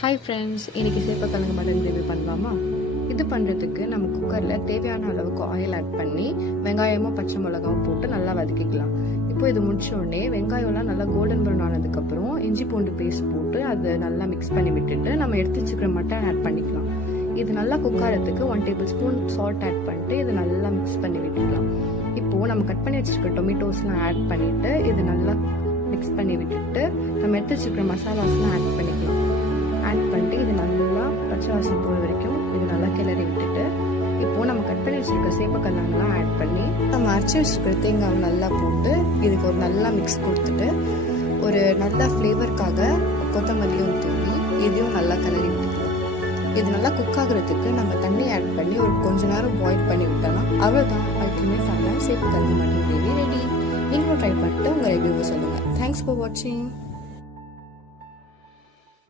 Hi friends, இன்றைக்கி சேப்பக்கிழங்கு mutton gravy பண்ணலாமா? இது பண்ணுறதுக்கு நம்ம குக்கரில் தேவையான அளவுக்கு ஆயில் ஆட் பண்ணி வெங்காயமும் பச்சை மிளகாவும் போட்டு நல்லா வதக்கிக்கலாம். இப்போ இது முடிச்ச உடனே வெங்காயம்லாம் நல்லா கோல்டன் ப்ரௌன் ஆனதுக்கப்புறம் இஞ்சி பூண்டு பேஸ்ட் போட்டு அதை நல்லா மிக்ஸ் பண்ணி விட்டுட்டு நம்ம எடுத்து வச்சுக்கிற மட்டன் ஆட் பண்ணிக்கலாம். இது நல்லா குக்காரத்துக்கு 1 டேபிள் ஸ்பூன் சால்ட் ஆட் பண்ணிட்டு இது நல்லா மிக்ஸ் பண்ணி விட்டுக்கலாம். இப்போது நம்ம கட் பண்ணி வச்சுருக்க டொமேட்டோஸ்லாம் ஆட் பண்ணிவிட்டு இது நல்லா மிக்ஸ் பண்ணி விட்டுட்டு நம்ம எடுத்து வச்சுருக்கிற மசாலாஸ்லாம் ஆட் பண்ணிக்கலாம். ஆட் பண்ணிட்டு இது நல்லா பச்சை வாசம் போகிற வரைக்கும் இது நல்லா கிளறி விட்டுட்டு இப்போது நம்ம கட் பண்ணி வச்சுருக்க சேப்பக்கிழங்குலாம் ஆட் பண்ணி நம்ம அரைச்சி வச்சுருக்கிற தேங்காவை நல்லா போட்டு இதுக்கு ஒரு நல்லா மிக்ஸ் கொடுத்துட்டு ஒரு நல்ல ஃப்ளேவருக்காக கொத்தமல்லியும் தூவி இதையும் நல்லா கிளறி விட்டுக்கலாம். இது நல்லா குக் ஆகுறதுக்கு நம்ம தண்ணி ஆட் பண்ணி ஒரு கொஞ்ச நேரம் பாயில் பண்ணி விட்டோம்னா அவ்வளோதான், அல்டிமேட்டான சேப்பக்கிழங்கு மட்டன் கிரேவி ரெடி. நீங்களும் ட்ரை பண்ணிட்டு உங்கள் ரிவ்யூவை சொல்லுங்கள். தேங்க்ஸ் ஃபார் வாட்சிங்.